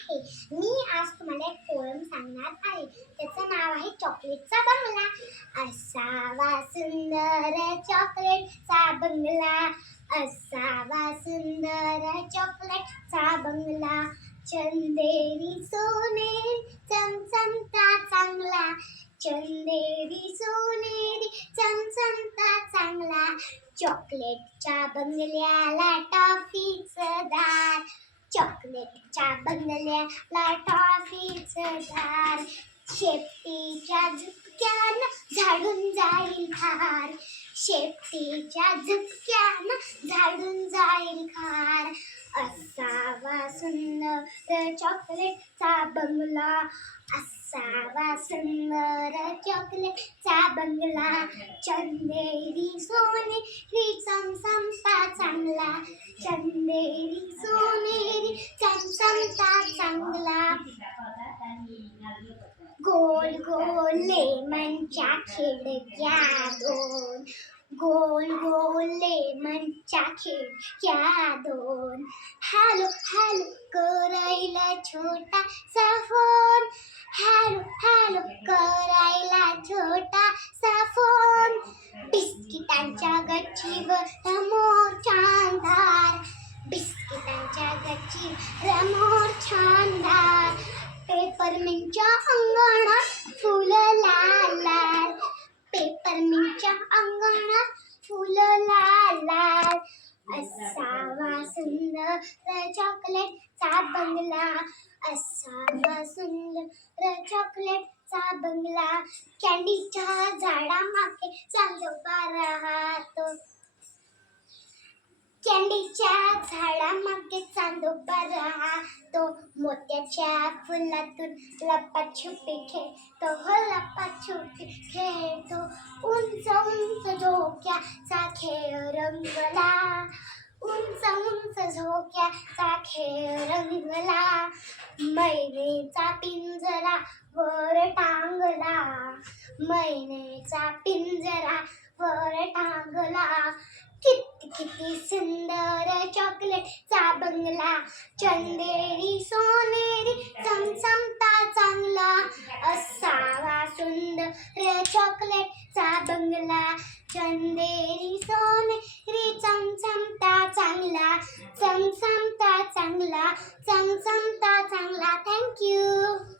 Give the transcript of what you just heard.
आहे. मी आज तुम्हाला एक पोएम सांगणार आहे. त्याचं नाव आहे चॉकलेटचा बंगला. असावा सुंदर चॉकलेटचा बंगला, असावा सुंदर चॉकलेटचा बंगला, चंदेरी सोनेरी चमचमता चांगला, चंदेरी सोनेरी चमचमता चांगला, चॉकलेटच्या बंगल्याला टॉफीचं दार, चॉकलेटच्या बंगल्याला टॉफीचं दार, शेपटीच्या झुपक्यानं झाडून जाईल खार, शेपटीच्या झुपक्यानं झाडून जाईल खार, असावा सुंदर चॉकलेटचा बंगला, असावा सुंदर चॉकलेटचा बंगला, चंदेरी सोनेरी चमचमता चांगला, चंदेरी सोनेरी चमचमता चांगला, गोल गोल लेमनच्या खिडक्या दोन, गोल गोल लेमनच्या खिडक्या दोन, हॅलो हॅलो करायला छोटासा फोन, हॅलो हॅलो करायला छोटासा फोन, बिस्किटांच्या गच्चीवर मोर अंधार, बिस्किटांच्या गच्चीवर मोर अंधार, पेपरमिंटच्या अंगणात फुलं लाल लाल, पेपरमिंटच्या अंगणात फुलं लाल लाल, असावा सुंदर चॉकलेटचा बंगला, असावा सुंदर चॉकलेटचा बंगला, कॅन्डीच्या झाडामागे चांदोबा राहतो, कॅन्डीच्या झाडामागे चांदोबा राहतो, मोत्याच्या फुलातून लपाछुपी खेळतो, हो लपाछुपी खेळतो, उंच उंच झोक्याचा खेळ रंगला, उंच उंच झोक्याचा खेळ रंगला, मैनेचा पिंजरा वर टांगला, मैनेचा पिंजरा वर टांगला, किती किती सुंदर चॉकलेटचा बंगला, चंदेरी सोनेरी चमचमता चांगला, असावा सुंदर चॉकलेटचा बंगला, चंदेरी सोनेरी चमचमता चांगला, चमचमता चांगला, चमचमता चांगला. थँक्यू.